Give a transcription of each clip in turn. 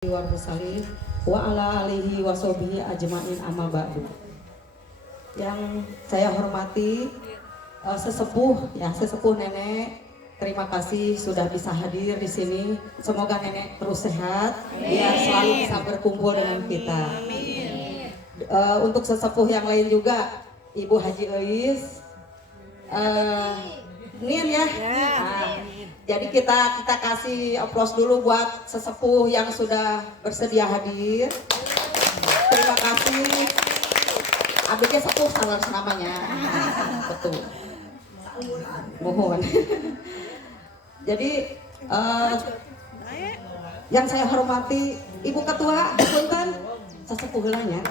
Wa mursalin wa ala alihi wa sahbihi ajmain amma ba'du. Yang saya hormati sesepuh nenek, terima kasih sudah bisa hadir di sini. Semoga nenek terus sehat, biar selalu bisa berkumpul dengan kita. Untuk sesepuh yang lain juga, Ibu Haji Eis, Nin ya. Jadi kita kasih aplaus dulu buat sesepuh yang sudah bersedia hadir. Terima kasih. Abisnya sepuh salah namanya. Betul. Mohon. Jadi yang saya hormati Ibu Ketua, punten sesepuh heulanya.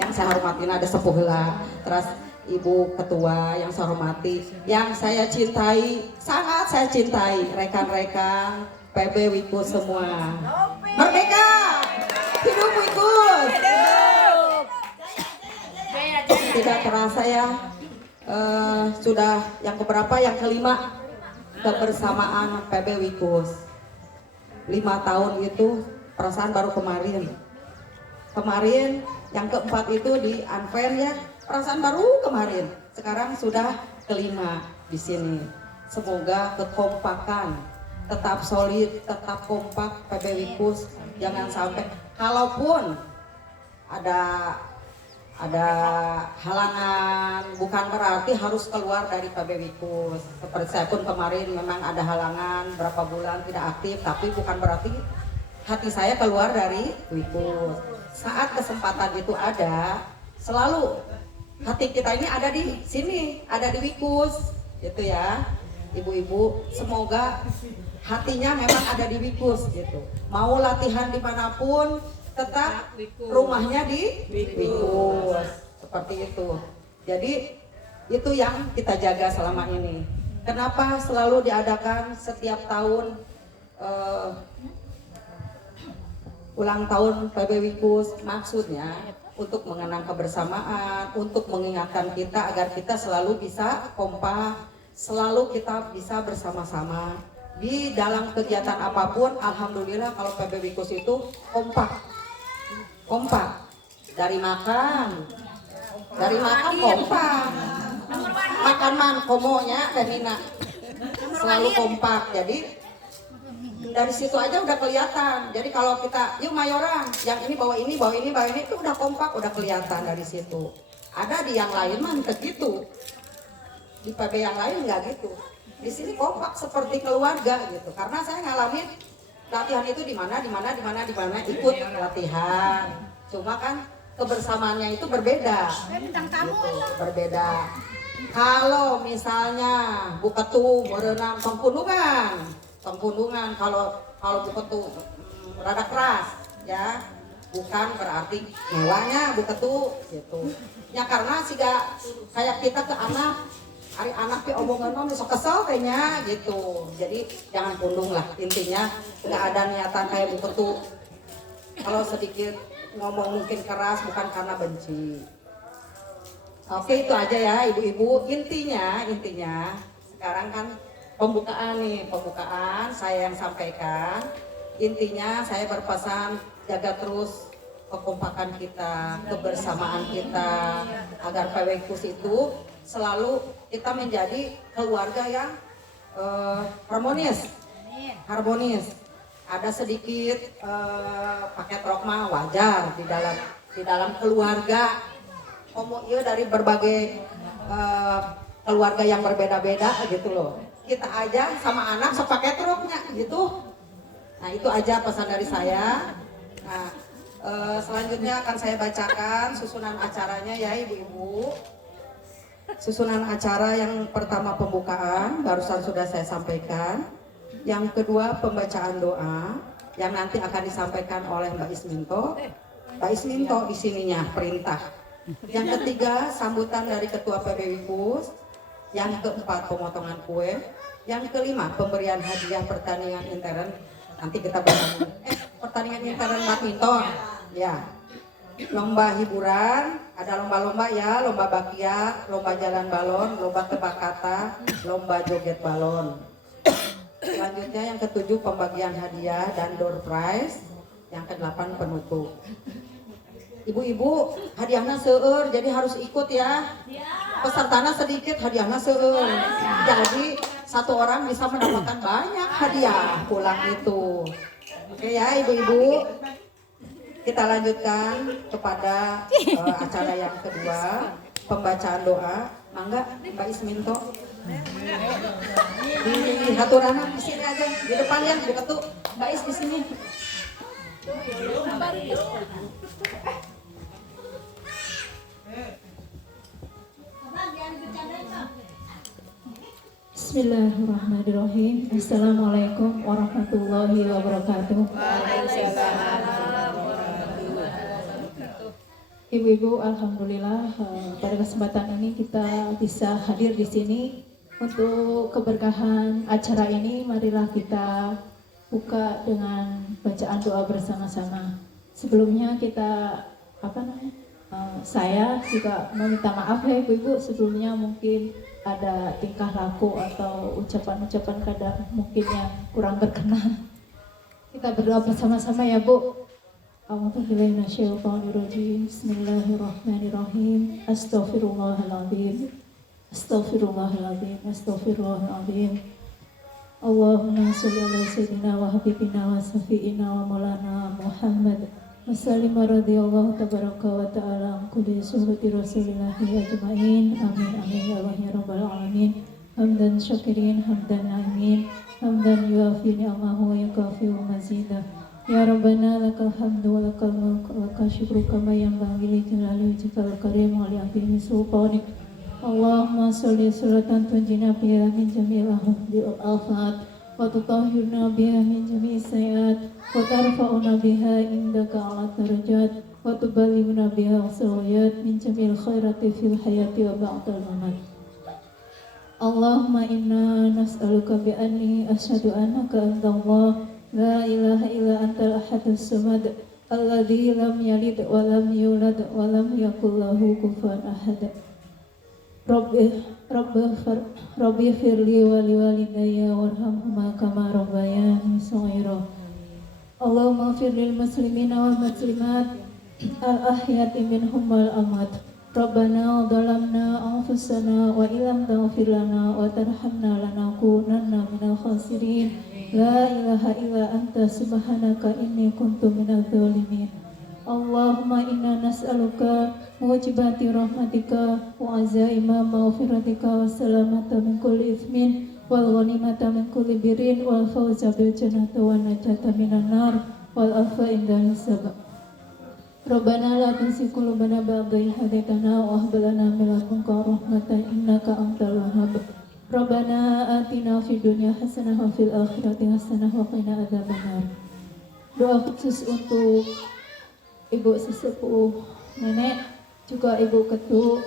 Yang saya hormati ada sepuh heula. Terus Ibu Ketua yang saya hormati, yang saya cintai, sangat saya cintai rekan-rekan PB Wikus semua. Merdeka! Hidup Wikus! Tidak terasa ya, sudah yang keberapa? Yang kelima kebersamaan PB Wikus. 5 tahun itu perasaan baru kemarin. Kemarin yang keempat itu di Anven ya. Perasaan baru kemarin, sekarang sudah kelima di sini. Semoga kekompakan tetap solid, tetap kompak PB Wikus. Jangan sampai, kalaupun ada halangan, bukan berarti harus keluar dari PB Wikus. Seperti saya pun kemarin memang ada halangan, berapa bulan tidak aktif, tapi bukan berarti hati saya keluar dari Wikus. Saat kesempatan itu ada, selalu hati kita ini ada di sini, ada di Wikus, gitu ya, ibu-ibu. Semoga hatinya memang ada di Wikus, gitu. Mau latihan dimanapun, tetap rumahnya di Wikus, seperti itu. Jadi itu yang kita jaga selama ini. Kenapa selalu diadakan setiap tahun ulang tahun PB Wikus? Maksudnya untuk mengenang kebersamaan, untuk mengingatkan kita agar kita selalu bisa kompak, selalu kita bisa bersama-sama di dalam kegiatan apapun. Alhamdulillah kalau PB Wikus itu kompak, dari makan kompak, makan man komonya dan Nina selalu kompak. Jadi dari situ aja udah kelihatan. Jadi kalau kita yuk mayoran, yang ini bawa ini itu udah kompak, udah kelihatan dari situ. Ada di yang lain mah gitu, di PB yang lain nggak gitu. Di sini kompak seperti keluarga gitu. Karena saya ngalamin latihan itu di mana ikut latihan. Cuma kan kebersamaannya itu berbeda. Gitu, berbeda. Kalau misalnya Bu Ketu berenang penggunungan, kalau Bu Ketu rada keras ya, bukan berarti mewahnya Bu Ketu gitu ya. Karena siga kayak kita ke anak, hari anak omongan mah sok kesel kayaknya gitu. Jadi jangan pundung lah, intinya nggak ada niatan kayak Bu Ketu. Kalau sedikit ngomong mungkin keras bukan karena benci. Oke, itu aja ya ibu-ibu. Intinya sekarang kan pembukaan saya yang sampaikan. Intinya saya berpesan jaga terus kekompakan kita, kebersamaan kita, agar PB Wikus itu selalu kita menjadi keluarga yang harmonis. Ada sedikit paket rok mah wajar di dalam keluarga. Dari berbagai keluarga yang berbeda-beda gitu loh. Kita aja sama anak sepakai truknya gitu. Nah itu aja pesan dari saya. Nah selanjutnya akan saya bacakan susunan acaranya ya ibu-ibu. Susunan acara yang pertama pembukaan barusan sudah saya sampaikan. Yang kedua pembacaan doa yang nanti akan disampaikan oleh Mbak Isminto. Mbak Isminto di sininya perintah. Yang ketiga sambutan dari Ketua PB Wikus. Yang keempat pemotongan kue. Yang kelima pemberian hadiah pertandingan intern. Nanti kita pertandingan intern badminton ya. Lomba hiburan, ada lomba-lomba ya, lomba bakia, lomba jalan balon, lomba tebak kata, lomba joget balon. Selanjutnya yang ketujuh pembagian hadiah dan door prize. yang ke-8 penutup. Ibu-ibu hadiahnya seueur, jadi harus ikut ya. Pesertanya sedikit, hadiahnya seueur. Jadi satu orang bisa mendapatkan banyak hadiah pulang itu. Oke ya ibu-ibu. Kita lanjutkan kepada acara yang kedua, pembacaan doa. Mangga Mbak Isminto. Di haturana di sini aja, di depan ya, di ketuk. Mbak Is di sini. Bismillahirrahmanirrahim. Assalamualaikum warahmatullahi wabarakatuh. Ibu-ibu, alhamdulillah pada kesempatan ini kita bisa hadir di sini untuk keberkahan acara ini. Marilah kita buka dengan bacaan doa bersama-sama. Sebelumnya kita saya juga meminta maaf ya ibu-ibu, sebelumnya mungkin ada tingkah laku atau ucapan-ucapan kadang mungkin yang kurang berkenan. Kita berdoa bersama-sama ya Bu. A'udzubillahiminasyaitonirrajim. Bismillahirrahmanirrahim. Astaghfirullahaladzim. Astaghfirullahaladzim. Astaghfirullahaladzim. Allahumma sholli ala sayyidina wa habibina wa syafi'ina wa maulana Muhammad. Wassalim radhiyallahu tabaraka wa ta'ala an kulli suhbati rasulillahi ajma'in. Amin amin ya Allah ya rabbal alamin. Hamdan syakirin hamdan naimin. Hamdan yuafi ni'amahu wa yukafi'u mazidah. Ya Rabbana lakal hamdu wa lakal mulku wa lakal syukru kama yanbaghi li jalali wajhikal karim wa li 'azimi sultanik. Allahumma sholli sholatan tunjina biha min jami'il afat wa tutahhirna biha min jami'is sayyi'at wa tarfa'una biha indaka 'ala darajat wa tuballighuna biha wasawiyat min jami'il khairati fil hayati wa ba'dal mamat. Allahumma inna nas'aluka bi anni asyhadu annaka antallah la ilaha illa antal ahadus samad alladzi lam yalid wa lam yulad wa lam yakul lahu kufuwan ahad. Rabbi firli wa liwalidayya warhamhuma kama rabbayani shaghira. Allahumma fir lil muslimina wal muslimat al ahyati minhum wal amwat. Rabbana dhalamna anfusana wa illam taghfir lana wa tarhamna lanakunanna minal khasirin. La ilaha illa anta subhanaka inni kuntu minadz zalimin. Allahumma inna nas'aluka mujibati rahmatika wa azaima maghfiratika wa salamata min kulli ithmin wal ghanimata min kulli birrin wal fawza bil jannati wa najata minan nar wal afwa inda hisab. Rabbana la tuzigh qulubana ba'da idh hadaytana wa hab lana min ladunka rahmatan innaka antal wahhab. Rabbana atina fid dunya hasanah wa fil akhirati hasanah wa qina adzabannar. Doa khusus untuk ibu sesepuh nenek, juga ibu ketua,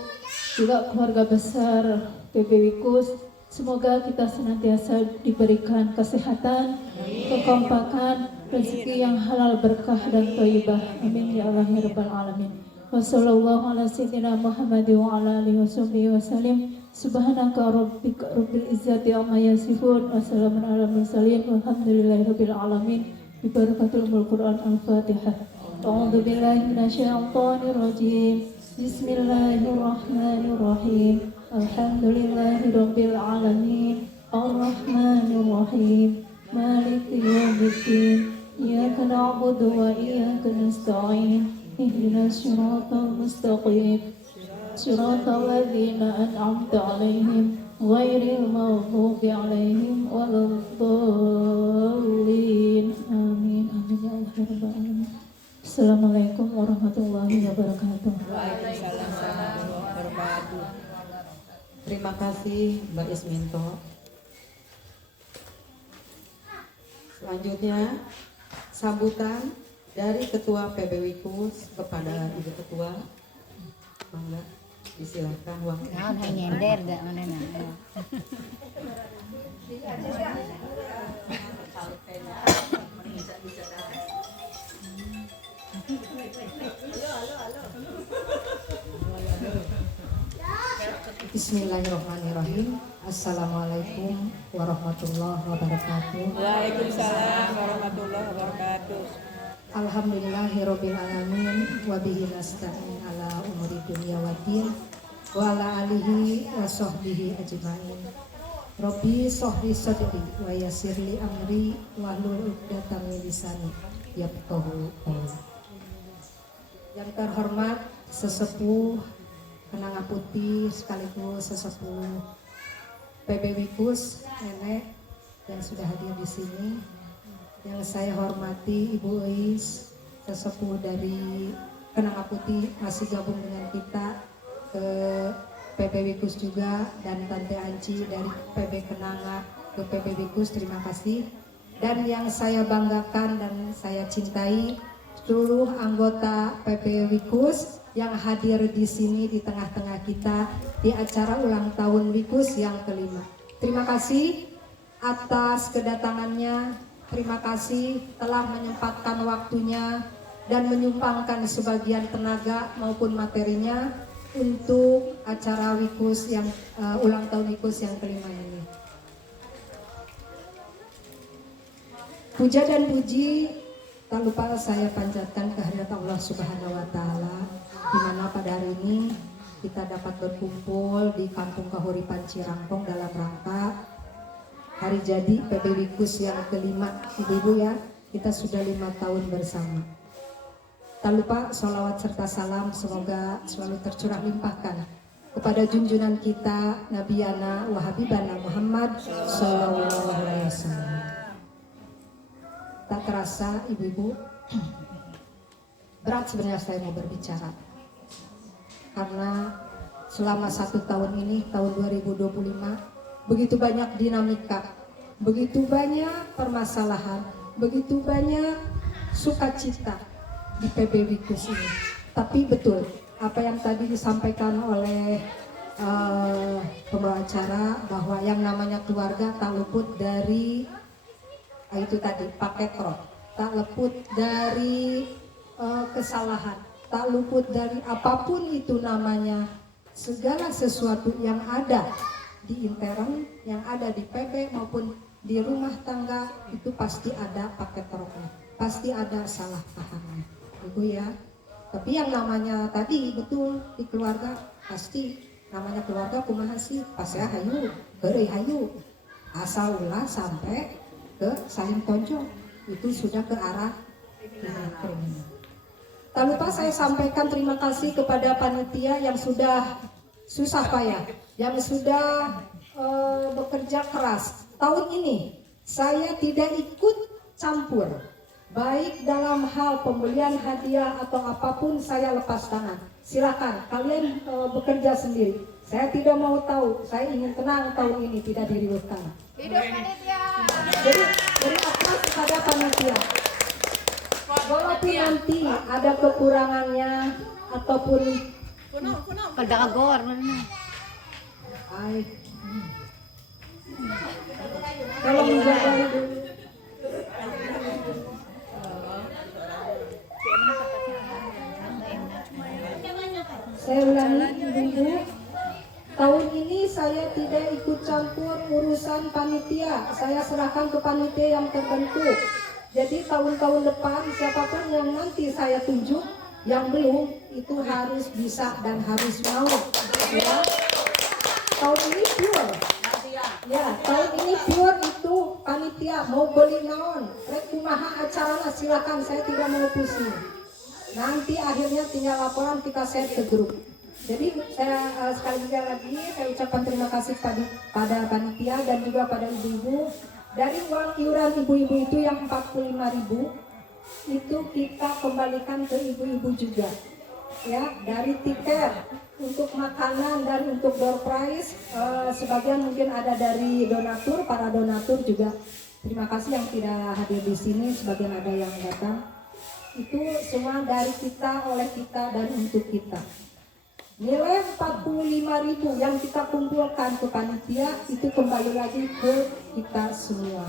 juga keluarga besar PB Wikus. Semoga kita senantiasa diberikan kesehatan, kekompakan, rezeki yang halal, berkah dan thayyibah. Amin ya Allah ya rabbal alamin. Wassallallahu ala sayyidina Muhammad wa ala alihi wasallim. Subhanaka rabbika rabbil izzati amma yasifun. Wassalamun ala mursalin walhamdulillahi rabbil alamin. Bibarakatul Quran al-Fatihah. A'udzu billahi minasyaitonir rajim. Bismillahirrahmanirrahim. Alhamdulillahi rabbil alamin. Ar-Rahmanir Rahim. Maliki yaumiddin. Iyyaka na'budu wa iyyaka nasta'in. Ihdinas siratal mustaqim. Siratal ladzina an'amta 'alaihim ghairil maghdubi 'alaihim waladdallin. Amin. Amin ya Allah ya rabbal alamin. Assalamualaikum warahmatullahi wabarakatuh. Waalaikumsalam warahmatullahi. Terima kasih Mbak Isminto. Selanjutnya sambutan dari Ketua PB Wikus kepada Ibu Ketua. Mangga disilakan Wang. Naon nyender da manehna. Bismillahirrahmanirrahim. Assalamualaikum warahmatullahi wabarakatuh. Waalaikumsalam warahmatullahi wabarakatuh. Alhamdulillahirabbil alamin wa bihi nasta'in ala umuri dunya waddin wa ala alihi wa sahbihi ajmain. Rabbi sahri sadri wa yassirli amri wa hlul 'uqdatam min lisani yafqahu qawli. Yang terhormat sesepuh Kenanga Putih sekaligus sesepuh PB Wikus Nenek yang sudah hadir di sini. Yang saya hormati Ibu Eis, sesepuh dari Kenanga Putih masih gabung dengan kita ke PB Wikus juga, dan Tante Anci dari PB Kenanga ke PB Wikus, terima kasih. Dan yang saya banggakan dan saya cintai seluruh anggota PB Wikus yang hadir di sini di tengah-tengah kita di acara ulang tahun Wikus yang kelima. Terima kasih atas kedatangannya. Terima kasih telah menyempatkan waktunya dan menyumbangkan sebagian tenaga maupun materinya untuk acara Wikus yang ulang tahun Wikus yang kelima ini. Puja dan puji tak lupa saya panjatkan kehadirat Allah Subhanahu wa taala, di mana pada hari ini kita dapat berkumpul di Kampung Kahuripan Cirangkong dalam rangka hari jadi PB Wikus yang kelima. Ibu-ibu ya, kita sudah 5 tahun bersama. Tak lupa sholawat serta salam semoga selalu tercurah limpahkan kepada junjungan kita Nabiyana wa Habibana Muhammad sallallahu alaihi wasallam. Tak terasa ibu-ibu, berat sebenarnya saya mau berbicara, karena selama 1 tahun ini, tahun 2025, begitu banyak dinamika, begitu banyak permasalahan, begitu banyak sukacita di PB Wikus ini. Tapi betul apa yang tadi disampaikan oleh pembawa acara, bahwa yang namanya keluarga tak luput dari itu tadi paket roh, tak luput dari kesalahan, tak luput dari apapun itu namanya, segala sesuatu yang ada di intern, yang ada di PB maupun di rumah tangga, itu pasti ada paket roknya, pasti ada salah pahamnya, ibu ya. Tapi yang namanya tadi betul di keluarga, pasti namanya keluarga kumaha sih, pas ya hayu, heureuy hayu, asal ulah sampai ke saling tonjok, itu sudah ke arah kriminal. Tak lupa saya sampaikan terima kasih kepada panitia yang sudah susah payah, yang sudah bekerja keras. Tahun ini saya tidak ikut campur, baik dalam hal pembelian hadiah atau apapun, saya lepas tangan. Silakan kalian bekerja sendiri. Saya tidak mau tahu, saya ingin tenang tahun ini, tidak diriuhkan. Hidup panitia. Jadi beri aplaus kepada panitia. Walaupun nanti ada kekurangannya ataupun Pedagor mana? kalau menjaga dulu. Saya ulangi ibu-ibu, tahun ini saya tidak ikut campur urusan panitia. Saya serahkan ke panitia yang terbentuk. Jadi tahun-tahun depan siapapun yang nanti saya tunjuk, yang belum itu harus bisa dan harus mau. Ya. Tahun ini pure. Ya, tahun ini pure itu panitia mau beli naon, rek kumaha acarana, silakan, saya tidak mau pusing. Nanti akhirnya tinggal laporan kita share ke grup. Jadi saya sekali lagi saya ucapkan terima kasih pada panitia dan juga pada ibu-ibu. Dari uang iuran ibu-ibu itu yang 45.000 itu kita kembalikan ke ibu-ibu juga. Ya, dari tiket untuk makanan dan untuk door prize, sebagian mungkin ada dari donatur, para donatur juga. Terima kasih yang tidak hadir di sini, sebagian ada yang datang. Itu semua dari kita, oleh kita, dan untuk kita. Nilai 45.000 yang kita kumpulkan ke panitia itu kembali lagi ke kita semua,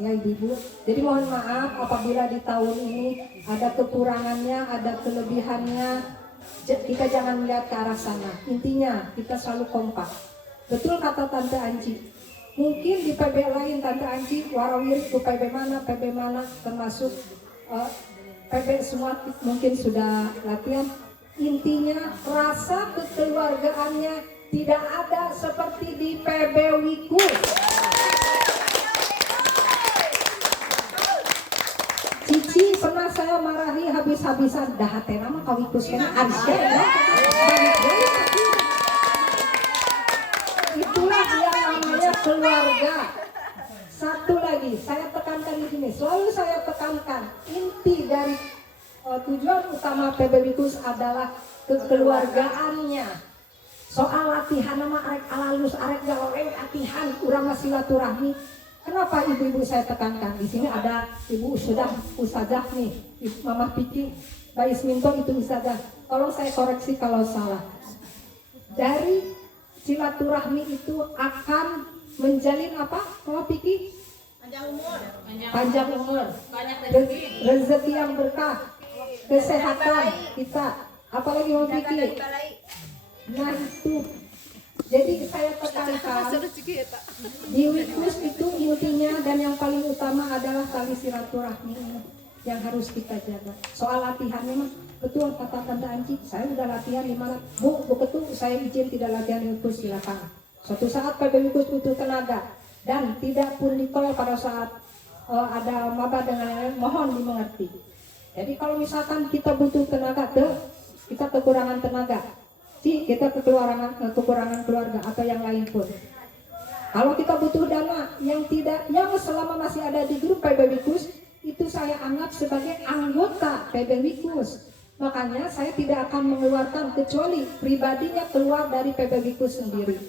ya ibu-ibu. Jadi mohon maaf apabila di tahun ini ada kekurangannya, ada kelebihannya. Kita jangan melihat ke arah sana. Intinya kita selalu kompak. Betul kata Tante Anci. Mungkin di PB lain Tante Anci warawiri ke PB mana termasuk PB semua mungkin sudah latihan. Intinya rasa kekeluargaannya tidak ada seperti di PB Wikus. Cici pernah saya marahi habis-habisan, dah hatena mah kawikus kena ansya ya. Itulah yang namanya keluarga. Satu lagi saya tekankan di sini, selalu saya tekankan inti dari tujuan utama PB Wikus adalah kekeluargaannya. Soal latihan nama arek alalus arek gawe latihan urang silaturahmi. Kenapa ibu-ibu saya tekankan? Di sini ada ibu sudah ustazah nih, Mama Piki, Mbak Isminto itu ustazah. Tolong saya koreksi kalau salah. Dari silaturahmi itu akan menjalin apa? Mama Piki? Panjang umur. Rezeki yang berkah. Kesehatan kita. Apalagi Mama Piki? Nah itu. Jadi saya tekankan di Wikus itu intinya dan yang paling utama adalah tali silaturahmi yang harus kita jaga. Soal latihan memang betul kata Tante Anci, saya udah latihan di mana? Bu ketua saya izin tidak latihan di Wikus, silakan. Suatu saat PB Wikus butuh tenaga dan tidak pun ditolak pada saat ada maba dengan lain, mohon dimengerti. Jadi kalau misalkan kita butuh tenaga, kita kekurangan tenaga. Kita kekurangan keluarga atau yang lain pun. Kalau kita butuh dana yang selama masih ada di grup PB Wikus, itu saya anggap sebagai anggota PB Wikus. Makanya saya tidak akan mengeluarkan kecuali pribadinya keluar dari PB Wikus sendiri.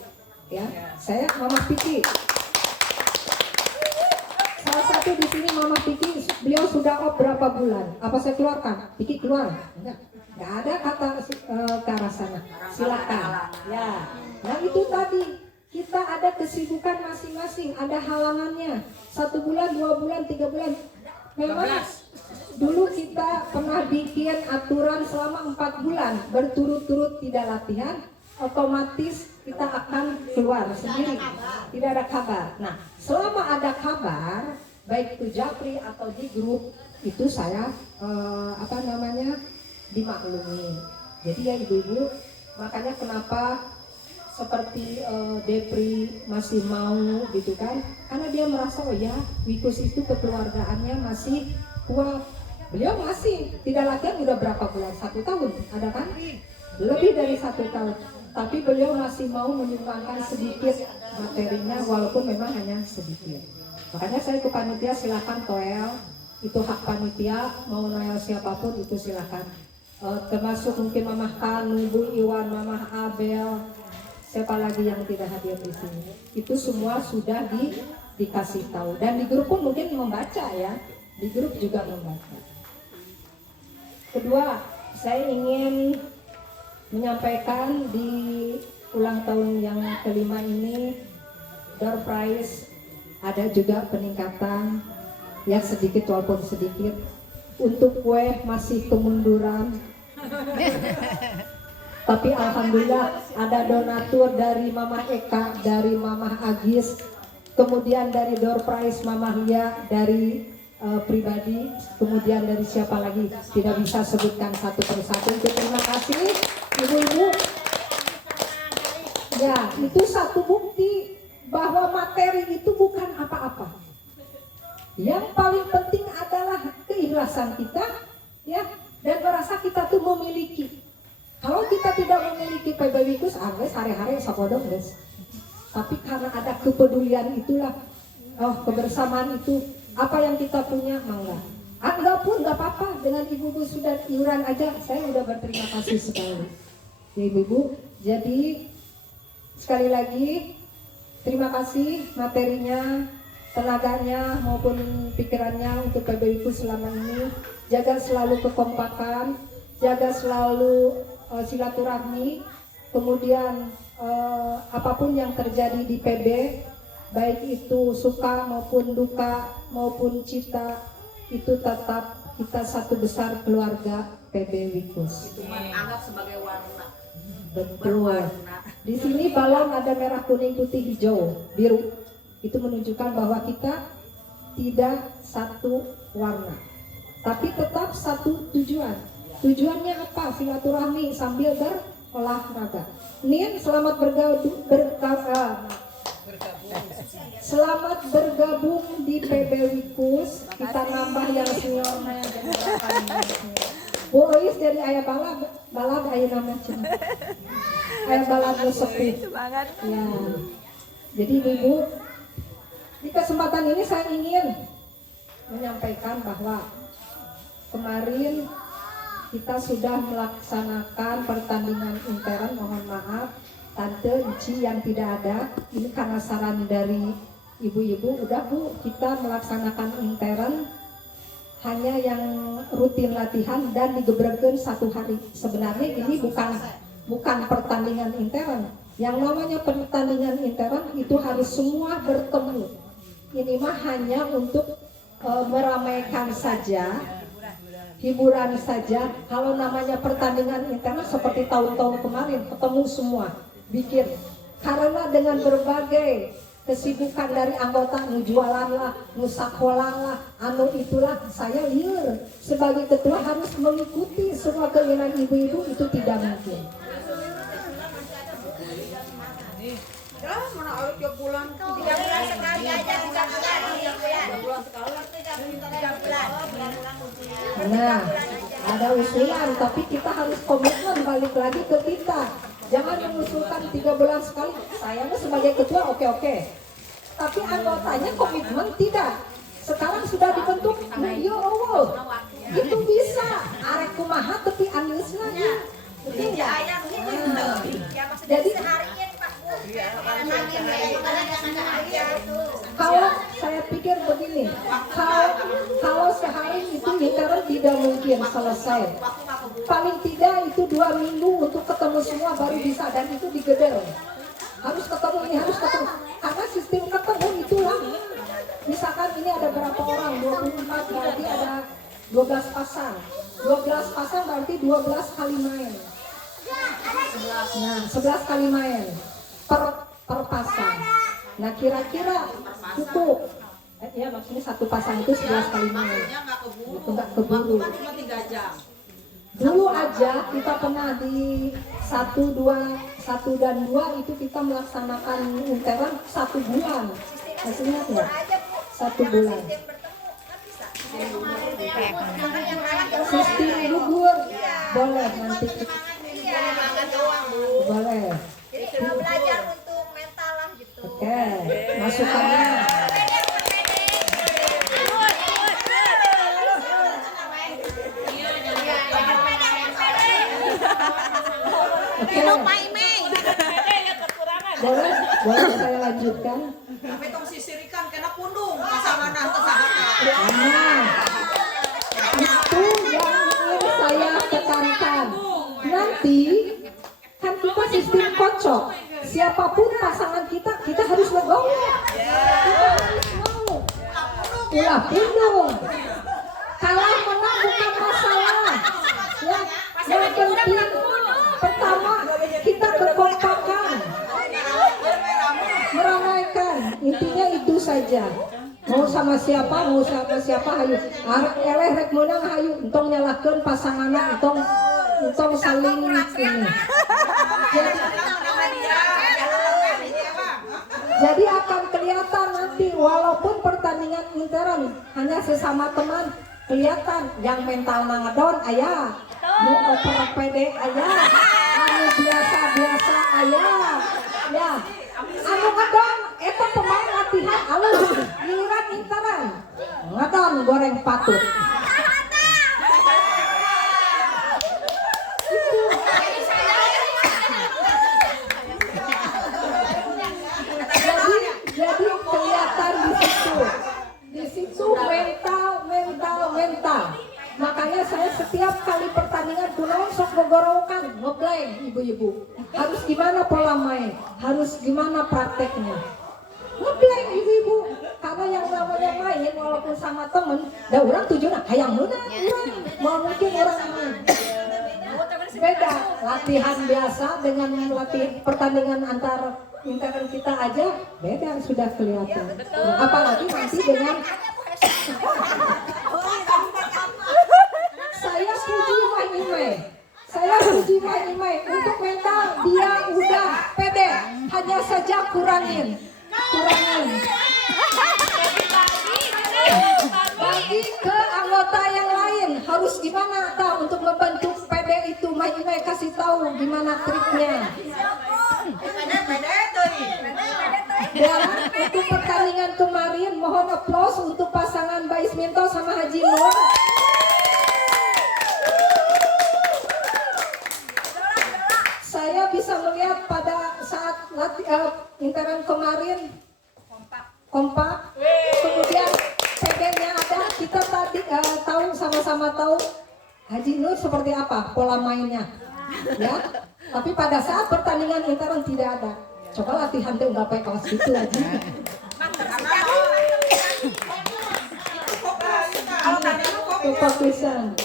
Ya, saya Mama Piki. Salah satu di sini Mama Piki, beliau sudah off berapa bulan? Apa saya keluarkan? Piki keluar? Enggak. Gak ada kata ke arah sana. Silakan. Ya. Nah itu tadi kita ada kesibukan masing-masing, ada halangannya. 1 bulan, 2 bulan, 3 bulan. Memang dulu kita pernah bikin aturan selama 4 bulan berturut-turut tidak latihan, otomatis kita akan keluar sendiri. Tidak ada kabar. Nah, selama ada kabar, baik itu Japri atau di grup, itu saya dimaklumi. Jadi ya ibu-ibu, makanya kenapa seperti Depri masih mau gitu kan, karena dia merasa oh ya Wikus itu kekeluargaannya masih kuat. Beliau masih tidak latihan udah berapa bulan, 1 tahun ada kan, lebih dari 1 tahun, tapi beliau masih mau menyumbangkan sedikit materinya walaupun memang hanya sedikit. Makanya saya ke panitia silakan toel, itu hak panitia, mau noel siapapun itu silakan. Termasuk mungkin Mamah Kanu, Bu Iwan, Mamah Abel, siapa lagi yang tidak hadir di sini. Itu semua sudah dikasih tahu. Dan di grup pun mungkin membaca ya. Di grup juga membaca. Kedua, saya ingin menyampaikan di ulang tahun yang kelima ini, door prize ada juga peningkatan ya sedikit walaupun sedikit. Untuk kue masih kemunduran. Tapi alhamdulillah ada donatur dari Mama Eka, dari Mama Agis, kemudian dari door prize Mama Lia dari pribadi, kemudian dari siapa lagi tidak bisa sebutkan satu persatu. Terima kasih ibu-ibu. Ya, itu satu bukti bahwa materi itu bukan apa-apa. Yang paling penting adalah keikhlasan kita, ya. Dan merasa kita tuh memiliki. Kalau kita tidak memiliki PB Wikus, guys hari-hari sabodong guys. Tapi karena ada kepedulian itulah, kebersamaan itu, apa yang kita punya, mangga. Enggak pun, enggak apa-apa. Dengan ibu-ibu sudah iuran aja, saya udah berterima kasih sekali. Ya ibu-ibu, jadi sekali lagi, terima kasih materinya, tenaganya maupun pikirannya untuk PB Wikus selama ini. Jaga selalu kekompakan, jaga selalu silaturahmi, kemudian apapun yang terjadi di PB, baik itu suka maupun duka maupun cita, itu tetap kita satu besar keluarga PB Wikus. Itu anggap sebagai warna. Betul. Di sini balon ada merah, kuning, putih, hijau, biru. Itu menunjukkan bahwa kita tidak satu warna. tapi tetap satu tujuan. Tujuannya apa? Silaturahmi sambil berolahraga. Nin, selamat selamat bergabung di PB Wikus. Kita nambah yang seniornya jadi 8. Bu Ois dari ayah balad ayah nama cina. Ayah balad sepuh. Ya. Jadi Ibu, di kesempatan ini saya ingin menyampaikan bahwa kemarin kita sudah melaksanakan pertandingan intern. Mohon maaf Tante Ici yang tidak ada, ini karena saran dari ibu-ibu. Udah Bu, kita melaksanakan intern hanya yang rutin latihan dan digebrekeun 1 hari. Sebenarnya ini bukan pertandingan intern. Yang namanya pertandingan intern itu harus semua bertemu. Ini mah hanya untuk meramaikan saja, hiburan saja. Kalau namanya pertandingan intern seperti tahun-tahun kemarin, ketemu semua, bikin. Karena dengan berbagai kesibukan dari anggota, nu jualan lah, nu sakolang lah, anu itulah, saya liur sebagai ketua harus mengikuti semua keinginan ibu-ibu, itu tidak mungkin. Nah, ada usulan, tapi kita harus komitmen balik lagi ke kita. Jangan mengusulkan 3 bulan sekali. Saya sebagai ketua oke. Tapi anggotanya komitmen tidak. Sekarang sudah dibentuk, yo Allah, itu bisa. Arek kumaha tapi anisna ya. Betul nggak? Jadi kalau saya pikir begini, kalau sehari itu intern tidak mungkin selesai. Paling tidak itu 2 minggu untuk ketemu semua baru bisa, dan itu digedel. Harus ketemu ini, harus ketemu. Karena sistem ketemu itulah. Misalkan ini ada berapa orang, 24 berarti ada 12 pasang. 12 pasang berarti 12 kali main. Nah, 11 kali main per pasang. Nah, kira-kira cukup. Ya, maksudnya satu pasang itu 11 kali main. Itu enggak keburu. Dulu aja kita pernah di 1 dan 2 itu kita melaksanakan intern 1 bulan. Masih ingat nggak? 1 bulan. Sistem gugur boleh nanti. Boleh. Jadi cuma belajar untuk mental lah gitu. Oke, masukannya. Boleh saya lanjutkan? Tapi tong sisirikan kena pundung pasangan tersangka. Nah, itu yang ingin saya tekankan. Nanti kan kita sistem kocok. Siapapun pasangan kita harus legowo. Kita harus mau. Ulah pundung. Kalah menang bukan masalah. Ya, yang penting pertama kita kekompakan, meramaikan. Intinya itu saja. Mau sama siapa, hayu. Arek eleh rek meunang hayu, entong nyalahkeun pasanganna, entong saling ini. Jadi akan kelihatan nanti, walaupun pertandingan intern hanya sesama teman, kelihatan yang mental ngedon aya, nu oper pede aya, anu biasa aya, ya. Anu ngedon eta pemain latihan alus, giliran intern ngedon goreng patut. Jadi kelihatan di situ mental. Makanya saya setiap kali pertandingan kunaon sok gogorokan, ngeblank ibu-ibu. Harus gimana pola main, harus gimana prakteknya. Ngeblank ibu-ibu. Karena yang namanya main walaupun sama temen, dah orang tujuan hayang menang, mau mungkin orang main. Beda latihan biasa dengan latihan pertandingan antar intern kita aja beda, sudah kelihatan. Apalagi nanti dengan itu Mai, untuk mental dia udah pede, hanya saja kurangin. Bagi ke anggota yang lain harus gimana tahu untuk membentuk pede itu Mai kasih tahu gimana triknya. Dan untuk pertandingan kemarin mohon aplaus untuk pasangan Mbak Isminto sama Haji Nur. Saya bisa melihat pada saat interan kemarin kompak, kemudian PD-nya ada, kita tadi tahu sama-sama tahu Haji Nur seperti apa pola mainnya, ya. Tapi pada saat pertandingan interan tidak ada. Coba latihan tuh nggak pakai kaos gitu aja. Fokusan.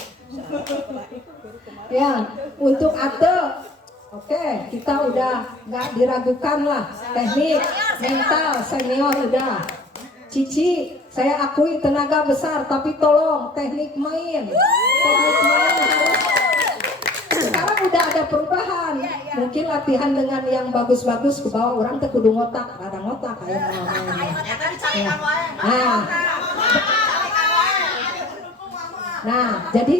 Ya, untuk Ate, oke, kita udah nggak diragukan lah. Teknik, mental, senior udah. Cici, saya akui tenaga besar, tapi tolong teknik main harus. Sekarang udah ada perubahan. Mungkin latihan dengan yang bagus-bagus ke bawah orang teh kudu ngotak, rada ngotak kayak Nah, jadi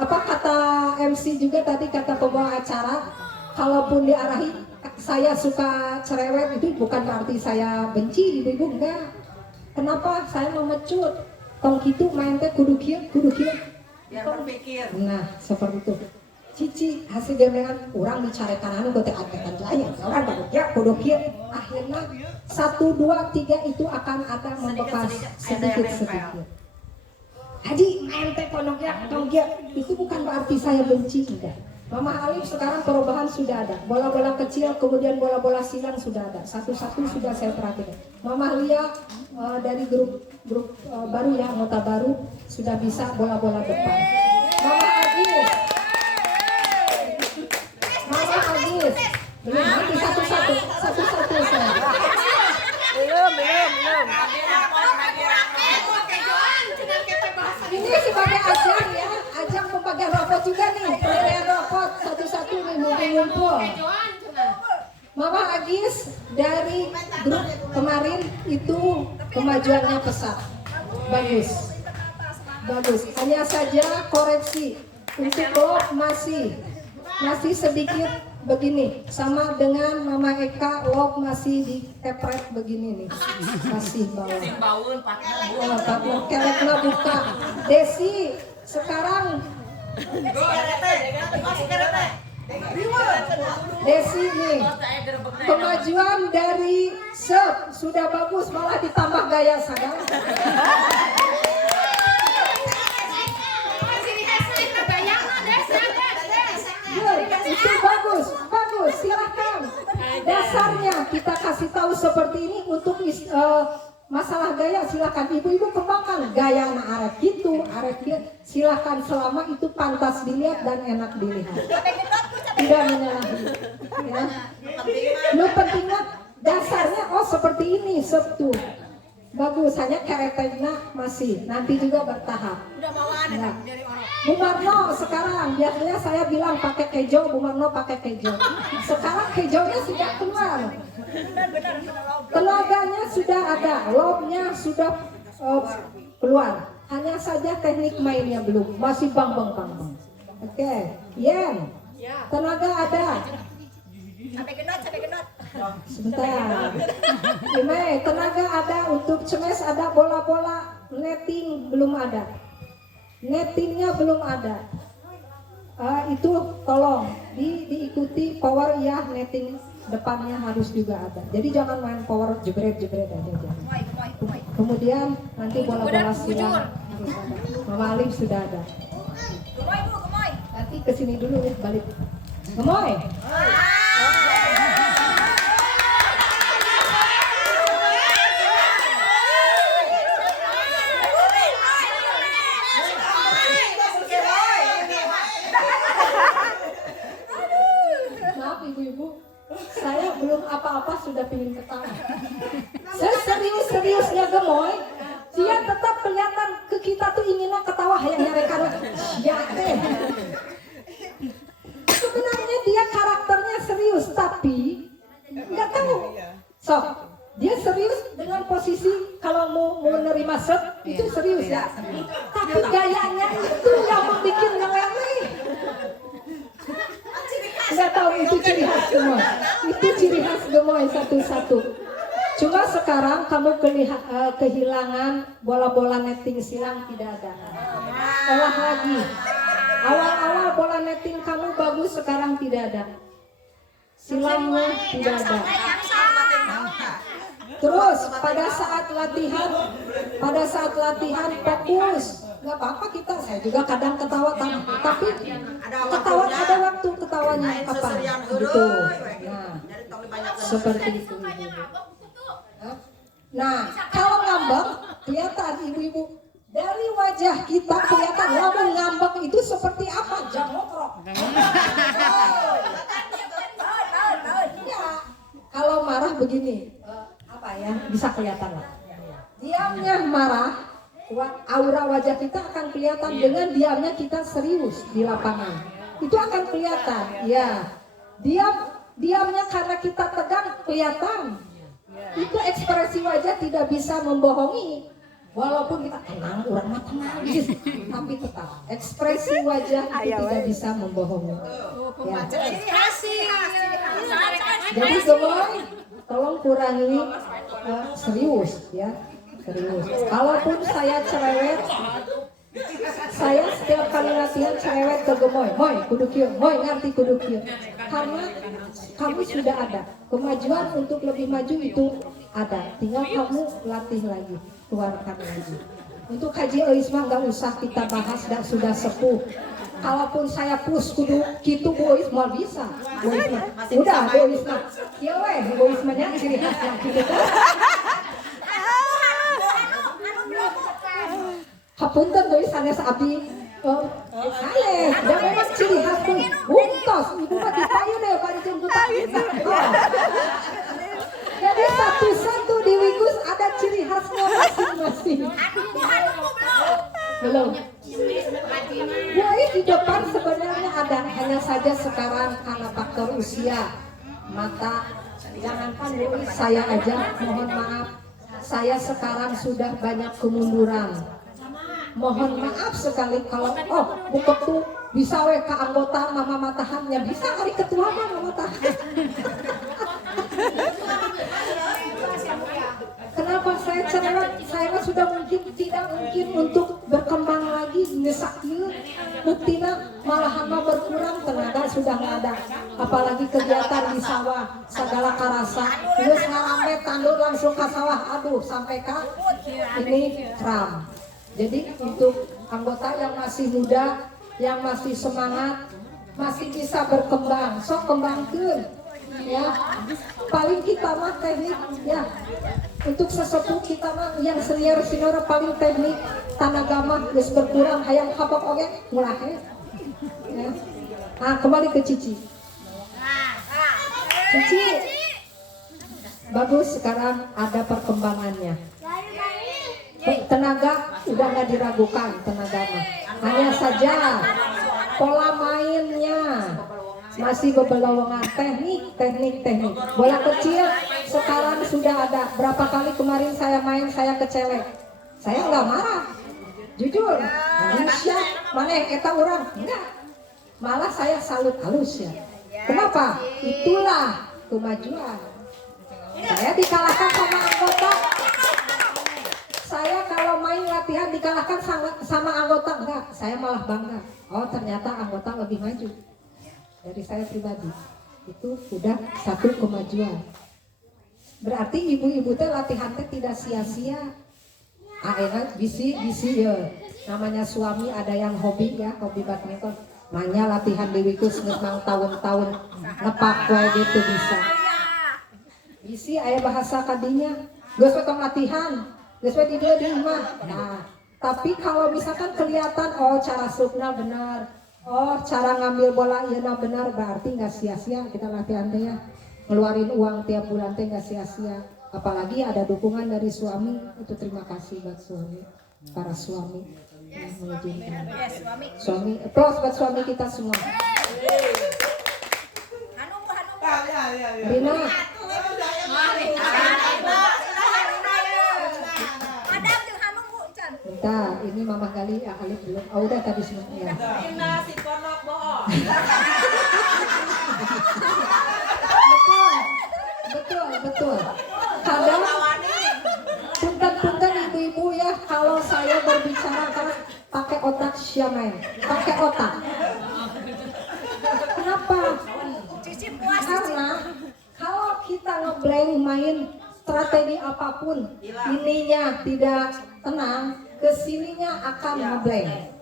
apa kata MC juga tadi, kata pembawa acara, kalaupun diarahi saya suka cerewet itu bukan berarti saya benci ibu-ibu, enggak. Kenapa saya memecut? Tong kitu main teh kudu kieu. Biar berpikir. Nah, seperti itu. Cici hasil dengan orang dicarekan anu teh atekan lain. Orang bekerja kudu kieu. Akhirnya 1 2 3 itu akan ada membekas sedikit. Jadi main teh konoknya itu bukan berarti saya benci, enggak. Mama Alif sekarang perubahan sudah ada. Bola-bola kecil, kemudian bola-bola silang sudah ada. Satu-satu sudah saya perhatikan. Mama Lia dari grup baru ya, anggota baru sudah bisa bola-bola depan. Mama Agis, belum nanti satu-satu saya. Belum. Ini sebagai ajang ya, ajang pembagian rapot juga nih, pemberian rapot satu-satu nih ngumpul. Mama Agis dari grup kemarin itu kemajuannya pesat, bagus. Hanya saja koreksi untuk blog masih sedikit begini, sama dengan Mama Eka log masih ditepret begini nih, masih bawah. Keleknya buka. Desi sekarang Desi nih kemajuan dari sub sudah bagus, malah ditambah gaya saya. Itu bagus, silakan. Dasarnya kita kasih tahu seperti ini untuk masalah gaya, silakan ibu-ibu kembangkan gaya arek gitu, silakan selama itu pantas dilihat dan enak dilihat. Tidak menyalahi. Ya. Lu pentingnya dasarnya seperti ini sebtu. Bagus, hanya karakternya masih nanti juga bertahap. Udah bawaan Ya. Bu Marno sekarang biasanya saya bilang pakai kejo, Bu Marno pakai kejo. Sekarang kejonya sudah keluar. Tenaganya sudah ada, lobnya sudah keluar. Hanya saja teknik mainnya belum, masih bang. Oke, Yen. Tenaga ada. Sampai genot. Sebentar. Ime, tenaga ada, untuk cemes ada, bola-bola netting belum ada. Nettingnya belum ada. Itu tolong diikuti power ya, netting depannya harus juga ada. Jadi jangan main power jebret aja. Kemudian nanti bola-bola silang harus ada. Mama Alif sudah ada. Gemoy. Nanti kesini dulu balik. Gemoy. Maaf ibu-ibu, saya belum apa-apa sudah pengen ketawa. Serius-seriusnya Gemoy, dia tetap kelihatan ke kita tuh inginnya ketawa hayang nyarekan. Ya gayanya itu yang membuat ngeleleh. Nggak tahu itu ciri khas gemoy. Itu ciri khas gemoy satu-satu. Cuma sekarang kamu kehilangan bola-bola netting silang tidak ada. Olah lagi. Awal-awal bola netting kamu bagus, sekarang tidak ada. Silangnya tidak ada. Terus pada saat latihan fokus. Nggak apa-apa kita, saya juga kadang ketawa tapi ketawa ada waktu ketawanya kapan gitu. Nah, seperti itu. Nah, kalau ngambek kelihatan ibu-ibu dari wajah kita kelihatan lamun ngambek itu seperti apa? Jamokrok. Ya, kalau marah begini, apa ya? Bisa kelihatan lah. Diamnya marah, aura wajah kita akan kelihatan dengan diamnya kita serius di lapangan. Itu akan kelihatan. Ya, diamnya karena kita tegang kelihatan. Itu ekspresi wajah tidak bisa membohongi. Walaupun kita tenang, orang mah tenang, tapi tetap ekspresi wajah itu tidak bisa membohongi. Ya. Jadi gemoy, tolong kurangi serius ya, serius. Kalaupun saya cerewet, saya setiap kali latihan cerewet ke gemoy, moy kudu kieu, moy ngerti kudu kieu. Karena kamu sudah ada kemajuan untuk lebih maju itu ada, tinggal kamu latih lagi, keluarkan lagi. Untuk Haji Ois mah nggak usah kita bahas, sudah sepuh. Kalaupun saya push kudu gitu Bu Ois mau bisa, Bu Ois mah udah Bu Ois mah, ya weh Bu Ois mah nya ciri khasnya gitu kan. Hapunten deui sanes abdi saleh, da memang ciri khas pun bungtos, ibu mah dipayu deh bari jemputan kita. Jadi satu-satu di Wigus ada ciri khasnya masing-masing. Belum. Buai di depan sebenarnya ada, hanya saja sekarang karena faktor usia, mata, jangankan Buai, saya aja mohon maaf, saya sekarang sudah banyak kemunduran. Mohon maaf sekali kalau buka tuh bisa we ke anggota mama matahannya, bisa hari ketua mama matahan. Kenapa saya cerewet? Saya sudah tidak mungkin untuk berkembang lagi ngesakil, buktinya malahan mah berkurang, tenaga sudah nggak ada. Apalagi kegiatan di sawah, segala karasa, terus ngarambe tandur langsung ke sawah, aduh sampai ini kram. Jadi untuk anggota yang masih muda, yang masih semangat, masih bisa berkembang, sok kembangkeun ya. Paling kita mah teknik ya. Untuk sesepuh kita mah yang senior paling teknik tanaga mah geus berkurang, hayang kapok oge mulai ya. Nah, kembali ke Cici. Cici bagus, sekarang ada perkembangannya. Tenaga udah nggak diragukan, tenaga mah. Hanya saja pola mainnya masih bebelowongan, teknik. Bola kecil sekarang sudah ada. Berapa kali kemarin saya main, saya kecelek. Saya nggak marah, jujur. Manusia mana yang kita orang enggak. Malah saya salut halus ya. Kenapa? Itulah kemajuan. Saya dikalahkan sama anggota. Saya kalau main latihan dikalahkan sama anggota, enggak, saya malah bangga. Oh ternyata anggota lebih maju dari saya pribadi. Itu udah satu kemajuan. Berarti ibu-ibu teh latihan teh tidak sia-sia. Enak bisi ya. Namanya suami ada yang hobi ya, hobi badminton. Manya latihan di Wikus memang tahun-tahun nepak wae gitu bisa. Bisi aya bahasa kadinya. Geus potong latihan. Geus di dia di rumah. Nah, tapi kalau misalkan kelihatan cara sulupna benar, cara ngambil bola ieu benar, berarti nggak sia-sia kita latihan teh ya. Ngeluarin uang tiap bulan teh nggak sia-sia. Apalagi ada dukungan dari suami, itu terima kasih buat suami, para suami yang mengizinkan. Suami, applause buat suami kita semua. Rina. Kita ini Mama Gali Alif belum. Oh udah tadi semuanya. Ina si Konok bohong. Betul. Kadang punten ibu-ibu ya kalau saya berbicara karena pakai otak siamain, pakai otak. Kenapa? Cici puas. Karena kalau kita ngeblank main strategi apapun, ininya tidak tenang, kesininya akan ngeblank.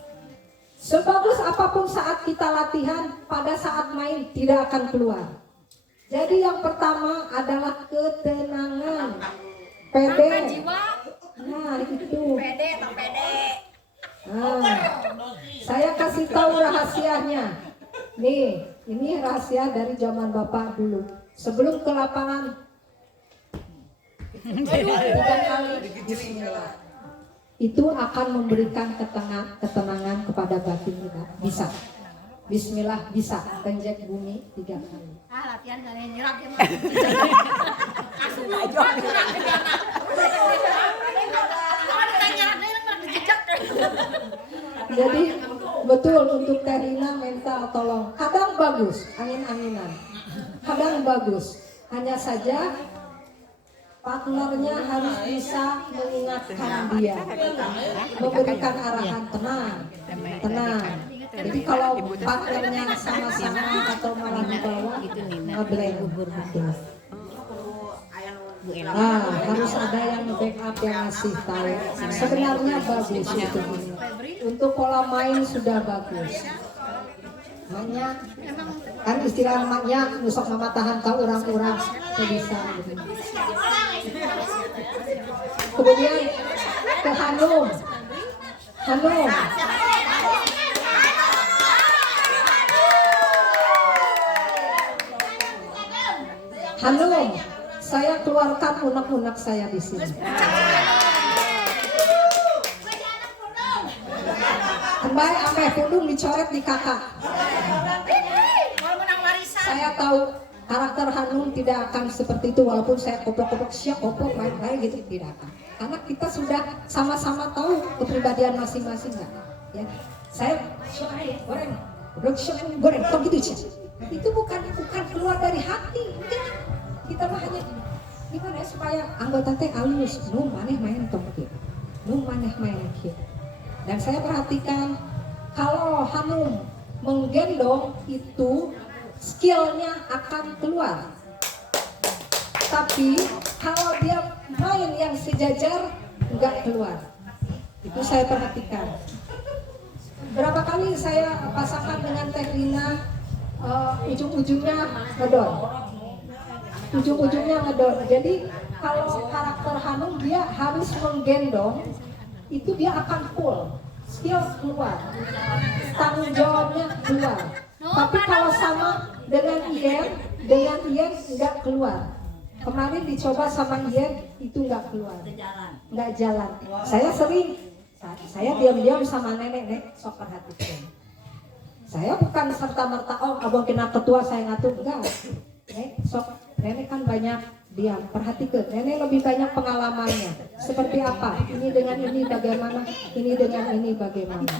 Sebagus apapun saat kita latihan, pada saat main tidak akan keluar. Jadi yang pertama adalah ketenangan, pede. Jiwa. Nah itu. Pede atau pede. Nah, saya kasih tahu rahasianya. Nih, ini rahasia dari zaman Bapak dulu. Sebelum ke lapangan, 3 kali bismillah. Itu akan memberikan ketenangan kepada batin kita. Bisa. Bismillah bisa. Kenjek bumi 3 kali. Latihan kalian nyerap ya mah. Asuh aja. Jadi betul untuk Terina mental tolong. Kadang bagus, angin-anginan. Kadang bagus. Hanya saja partnernya harus bisa mengingatkan dia, memberikan arahan tenang. Jadi kalau partnernya sama-sama atau malah di bawah, ngeblank. Nah, harus ada yang backup yang ngasih tahu. Sebenarnya bagus itu. Untuk pola main sudah bagus. Maknya kan istilah maknya nusok mama tahan kau orang-orang bisa. Kemudian ke Hanum. Hanum, saya keluarkan unek-unek saya di sini. Kembali ame pudung dicoret di kakak. Mau menang warisan. Saya tahu karakter Hanum tidak akan seperti itu walaupun saya koplok-koplok siap koplok main gitu tidak akan. Karena kita sudah sama-sama tahu kepribadian masing-masing kan. Ya. Saya goreng, kok gitu sih. Itu bukan keluar dari hati, enggak. Kita mah hanya gimana ya supaya anggota teh halus, nu maneh main tong kieu. Nu maneh main kieu. Dan saya perhatikan kalau Hanum menggendong itu skillnya akan keluar. Tapi kalau dia main yang sejajar enggak keluar. Itu saya perhatikan. Berapa kali saya pasangkan dengan Teh Rina, ujung-ujungnya ngedon. Jadi kalau karakter Hanum dia harus menggendong, itu dia akan full, skill keluar, tanggung jawabnya keluar. Tapi kalau sama dengan Ian nggak keluar. Kemarin dicoba sama Ian itu nggak keluar, nggak jalan. Saya diam-diam sama nenek sok perhatikan. Saya bukan serta-merta abang kena ketua saya ngatur enggak. Nenek kan banyak diam, perhatikan. Nenek lebih banyak pengalamannya. Seperti apa? Ini dengan ini bagaimana? Ini dengan ini bagaimana?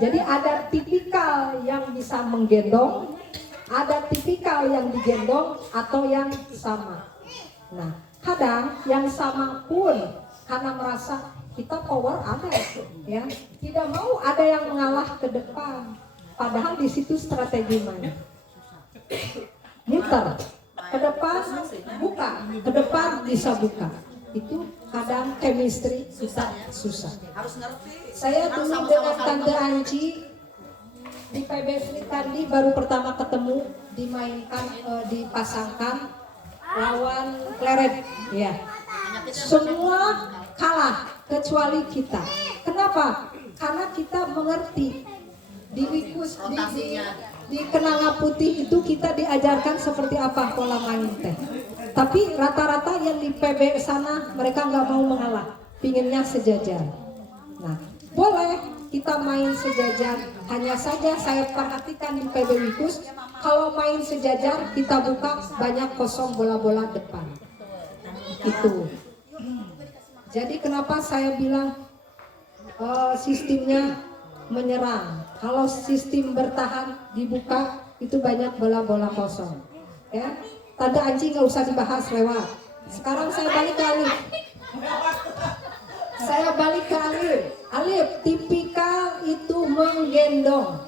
Jadi ada tipikal yang bisa menggendong, ada tipikal yang digendong atau yang sama. Nah, kadang yang sama pun karena merasa kita power ada, ya. Tidak mau ada yang mengalah ke depan. Padahal di situ strategi main. Muter ke depan, buka, ke depan bisa buka. Itu kadang chemistry susah. Harus ngerti. Saya dulu dengan Tante Anci di PB Sri tadi baru pertama ketemu, dimainkan, dipasangkan lawan Kleret, ya. Semua kalah kecuali kita. Kenapa? Karena kita mengerti di Wikus di Kenanga Putih itu kita diajarkan seperti apa pola main teh. Tapi rata-rata yang di PB sana mereka nggak mau mengalah, pinginnya sejajar. Nah, boleh kita main sejajar. Hanya saja saya perhatikan di PB Wikus, kalau main sejajar kita buka banyak kosong bola-bola depan. Itu. Jadi kenapa saya bilang sistemnya menyerang. Kalau sistem bertahan dibuka itu banyak bola-bola kosong. Ya, Tante Anci nggak usah dibahas lewat. Sekarang saya balik ke Alif. Alif tipikal itu menggendong.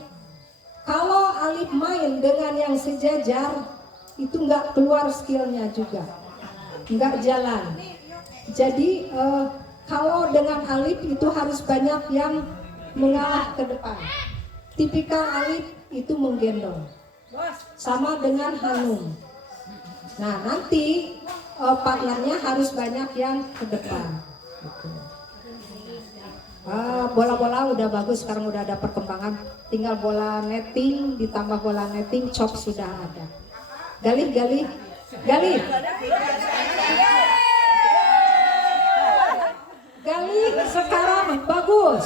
Kalau Alif main dengan yang sejajar itu nggak keluar skillnya juga, nggak jalan. Jadi kalau dengan Alif itu harus banyak yang mengalah ke depan. Tipikal Alif itu menggendong. Sama dengan Hanum. Nah nanti partnernya harus banyak yang ke depan. Gitu. Bola-bola udah bagus, sekarang udah ada perkembangan. Tinggal bola netting ditambah bola netting, chop sudah ada. Galih. Galih sekarang bagus.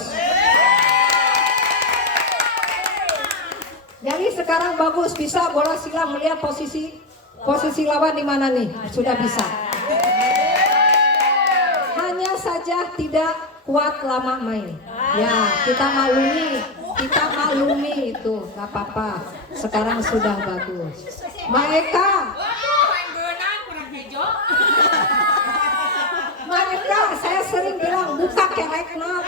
Galih sekarang bagus, bisa bola silang melihat posisi lawan di mana nih, sudah bisa. Hanya saja tidak kuat lama main. Ya, kita maklumi itu, nggak apa-apa. Sekarang sudah bagus. Maeka, saya sering bilang buka kelekna.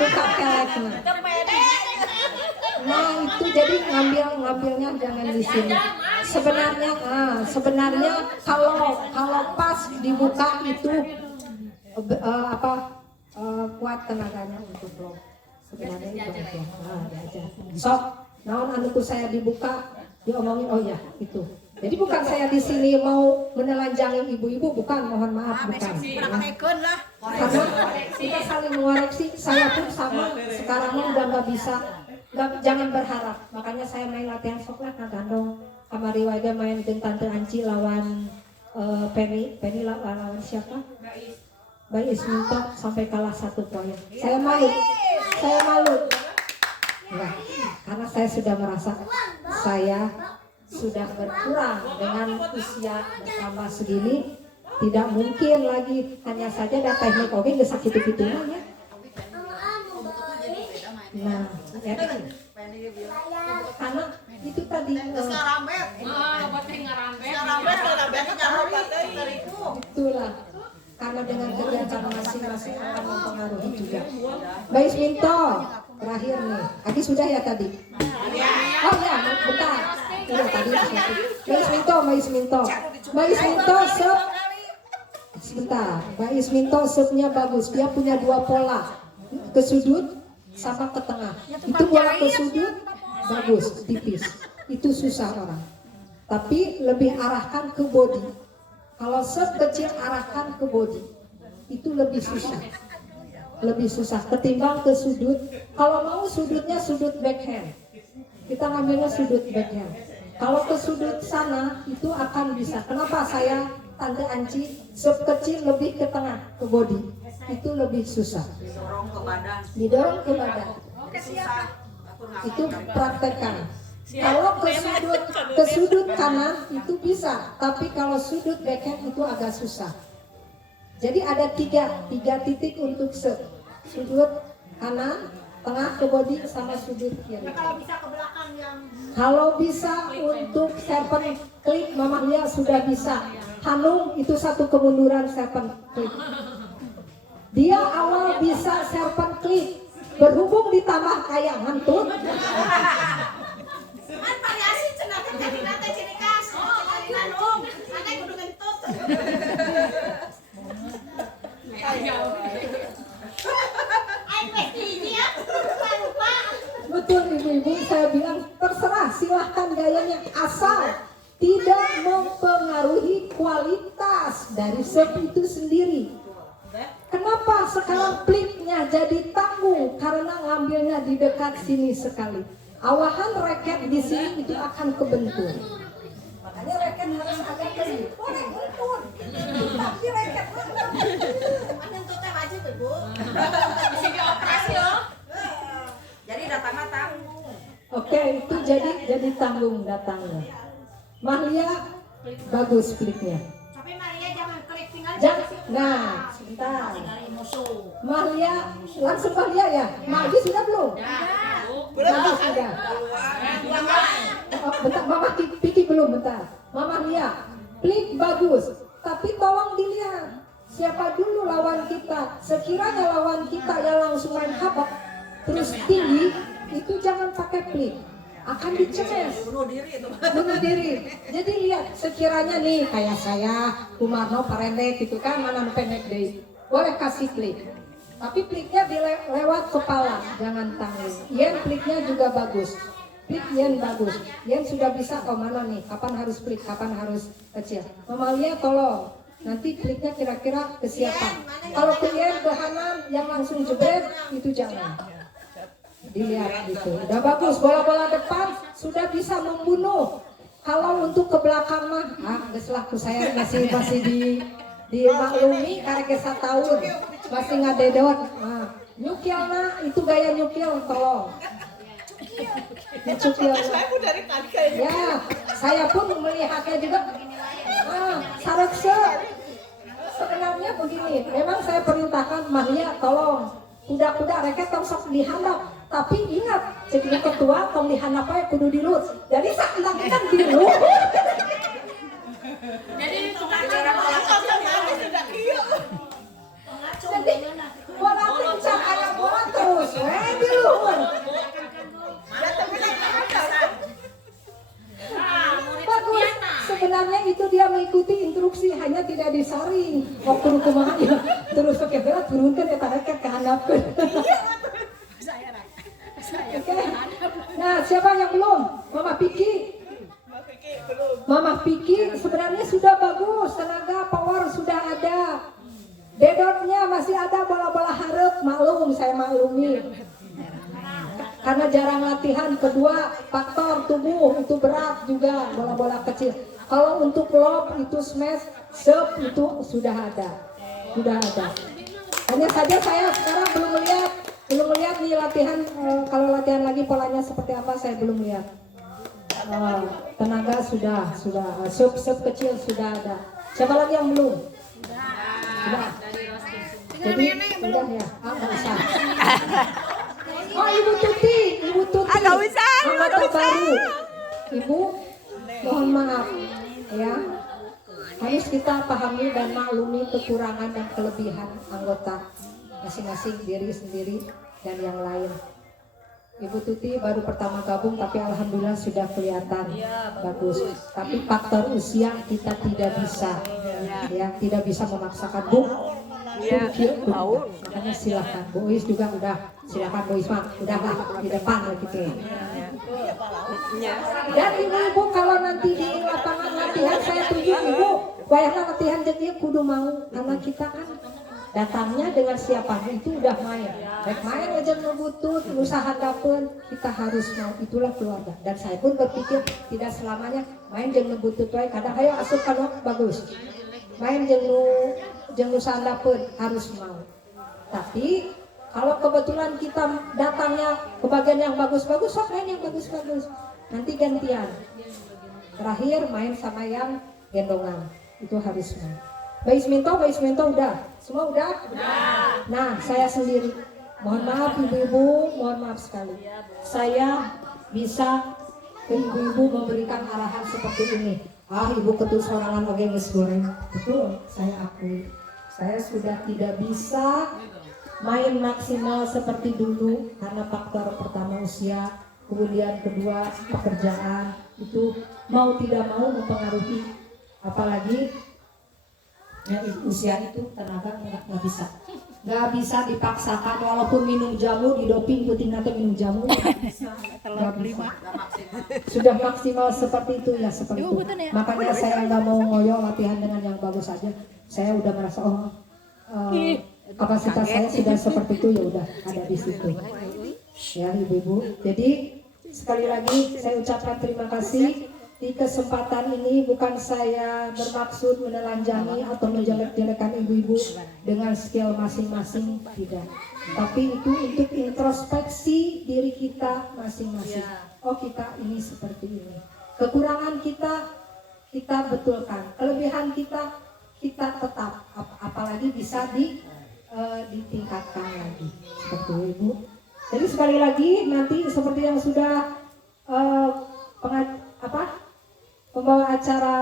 Nah itu jadi ngambilnya jangan di sini. Sebenarnya kalau pas dibuka itu kuat tenaganya untuk blok. Sebenarnya itu aja. Diajar. Sok, naon anuku saya dibuka, diomongin oh ya itu. Jadi bukan saya di sini mau menelanjangi ibu-ibu, bukan, mohon maaf, bukan. Karena kita saling mengoreksi, saya pun sama. Sekarang udah nggak bisa, jangan berharap. Makanya saya main latihan sok lah, gandong. Kamari waga main dengan Tante Anci lawan Penny lawan siapa? Bayi Isminto sampai kalah 1 poin. Saya malu. Nah, karena saya sudah merasa saya sudah berkurang dengan usia bertambah segini, tidak mungkin lagi hanya saja ada teknik oke nggak sakit itu ya. Nah, ya karena itu tadi itulah karena dengan kegiatan masing-masing akan mempengaruhi juga. Mbak Isminto, terakhir nih. Adi sudah ya tadi? Oh ya, bentar. Iya tadi Mbak Isminto. Sebentar. Mbak Isminto supnya bagus. Dia punya 2 pola. Ke sudut sama ke tengah. Itu bola ke sudut bagus, tipis. Itu susah orang. Tapi lebih arahkan ke body. Kalau set kecil arahkan ke body, itu lebih susah ketimbang ke sudut. Kalau mau sudutnya sudut backhand, kita ngambilnya sudut backhand. Kalau ke sudut sana itu akan bisa. Kenapa saya Tante Anci set kecil lebih ke tengah ke body, itu lebih susah. Didorong ke badan. Itu praktekkan. Kalau ke sudut kanan itu bisa, tapi kalau sudut backhand itu agak susah. Jadi ada tiga titik untuk set. Sudut kanan, tengah ke body sama sudut kiri. Kalau bisa untuk serpent klik, Mama Lia sudah bisa. Hanum itu satu kemunduran serpent klik. Dia awal bisa serpent klik, berhubung ditambah kayak hantut. Variasi cenah teh nate ciri khas. Nanung, ane kudu ngentut. Ai pestinya ya. Lupa. Betul ibu-ibu, saya bilang terserah silahkan gayanya asal tidak mempengaruhi kualitas dari serve itu sendiri. Kenapa sekarang pliknya jadi tanggung? Karena ngambilnya di dekat sini sekali. Awahan raket di sini itu akan kebentur. Makanya raket harus agak kecil. Boleh bentur. Tapi raket Ngentut teh wajib Ibu. Bisa dioperasi loh. Jadi datangnya tanggung. Oke, itu jadi tanggung datangnya. Mahlia bagus pliknya. Tapi Maria jangan klik tinggal. Nah, Bentar. Mahlia, langsung Mahlia ya? Mahdi sudah belum? Nah, sudah. Oh, bentar, Mama Piki belum, bentar. Mama Lia, Plik bagus, tapi tolong dilihat siapa dulu lawan kita. Sekiranya lawan kita yang langsung main habak terus tinggi, itu jangan pakai Plik, akan dicemes, bunuh diri. Jadi lihat, sekiranya nih kayak saya, Umarno, Parendek gitu kan, mana pendek deh, boleh kasih Plik. Tapi Pliknya lewat kepala, jangan tangan. Yen Pliknya juga bagus. Plik Yen bagus. Yen sudah bisa kau mana nih? Kapan harus Plik? Kapan harus kecil? Mama Lia tolong. Nanti Pliknya kira-kira kesiapan. Kalau ke Yen ke Hanan yang langsung jebret itu jangan. Dilihat gitu. Udah bagus. Bola-bola depan sudah bisa membunuh. Kalau untuk ke belakang mah, geus lah saya masih di maklumi karek 1 tahun masih ngadedot. Nyukilna itu gaya nyukil tolong. Dicukil. Ya, saya pun melihatnya juga. Sarekse. Sebenarnya begini, memang saya perintahkan Mahlia tolong kuda-kuda reket tong sok dihandap. Tapi ingat, jadi ketua tong dihandap aja kudu dilut. Jadi sak entang kita dilut. Jadi tukang cara sudah kieu. Jadi bola kencang kayak bola terus, di luhur. Bagus. Sebenarnya itu dia mengikuti instruksi, hanya tidak disaring. Waktu kumaha ya, terus pakai berat turunkan eta reket ke handapkeun. Oke. Nah, siapa yang belum? Mama Piki. Mama Piki sebenarnya sudah bagus, tenaga power sudah ada. Dedotnya masih ada, bola-bola harap, maklum, saya maklumi. Karena jarang latihan, kedua faktor tubuh itu berat juga, bola-bola kecil. Kalau untuk lob itu smash, serve itu sudah ada. Hanya saja saya sekarang belum melihat nih latihan, kalau latihan lagi polanya seperti apa saya belum lihat. Tenaga sudah, serve kecil sudah ada. Siapa lagi yang belum? Sudah. Jadi udah ya, nggak usah. Oh, Ibu Tuti. Nggak usah. Baru. Ibu, mohon maaf ya. Harus kita pahami dan maklumi kekurangan dan kelebihan anggota masing-masing diri sendiri dan yang lain. Ibu Tuti baru pertama gabung tapi alhamdulillah sudah kelihatan bagus. Tapi faktor usia kita tidak bisa memaksakan Bu. Makanya silakan Bu Is juga udah, silakan Bu Isma udahlah di depan lah gitu ya. Dan ibu kalau nanti di lapangan latihan saya tunjuk ibu, bayangkan latihan jadi kudu mau, karena kita kan datangnya dengan siapa itu udah main. Baik main aja ngebutut, usaha dapet, kita harus mau, itulah keluarga. Dan saya pun berpikir tidak selamanya main jeung ngebutut wae, kadang ayo asup kana bagus. Main jeung usaha dapet harus mau. Tapi kalau kebetulan kita datangnya ke bagian yang bagus-bagus, sok main yang bagus-bagus. Nanti gantian. Terakhir main sama yang gendongan. Itu harus main. Baisminto udah. Semua udah? Nah, saya sendiri. Mohon maaf ibu-ibu, mohon maaf sekali. Saya bisa ke ibu-ibu memberikan arahan seperti ini. Ibu ketus sorangan oge geus goreng. Betul, saya akui. Saya sudah tidak bisa main maksimal seperti dulu karena faktor pertama usia, kemudian kedua pekerjaan, itu mau tidak mau mempengaruhi, apalagi ya, usia itu tenaga nggak bisa dipaksakan, walaupun minum jamu di doping puting atau minum jamu nggak bisa. Sudah maksimal seperti itu ya, seperti itu. Makanya saya nggak mau ngoyo latihan dengan yang bagus saja. Saya udah merasa kapasitas saya sudah seperti itu, ya udah ada di situ ya ibu-ibu. Jadi sekali lagi saya ucapkan terima kasih. Di kesempatan ini bukan saya bermaksud menelanjangi atau menjelek-jelekan ibu-ibu dengan skill masing-masing, tidak. Tapi itu untuk introspeksi diri kita masing-masing. Oh, kita ini seperti ini. Kekurangan kita betulkan. Kelebihan kita tetap apalagi bisa ditingkatkan lagi seperti itu Ibu. Jadi sekali lagi nanti seperti yang sudah pembawa acara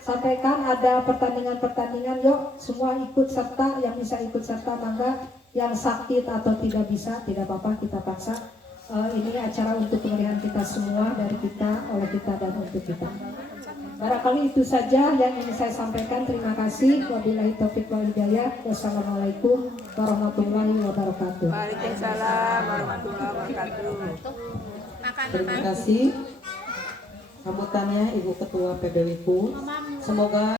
sampaikan, ada pertandingan-pertandingan, yuk semua ikut serta, yang bisa ikut serta mangga, yang sakit atau tidak bisa tidak apa-apa, kita paksa. Ini acara untuk kemuliaan kita semua, dari kita, oleh kita, dan untuk kita. Barangkali itu saja yang ingin saya sampaikan. Terima kasih. Wabillahi taufiq wal hidayah. Wassalamualaikum warahmatullahi wabarakatuh. Waalaikumsalam warahmatullahi wabarakatuh. Terima kasih sambutannya Ibu Ketua PBWku. Semoga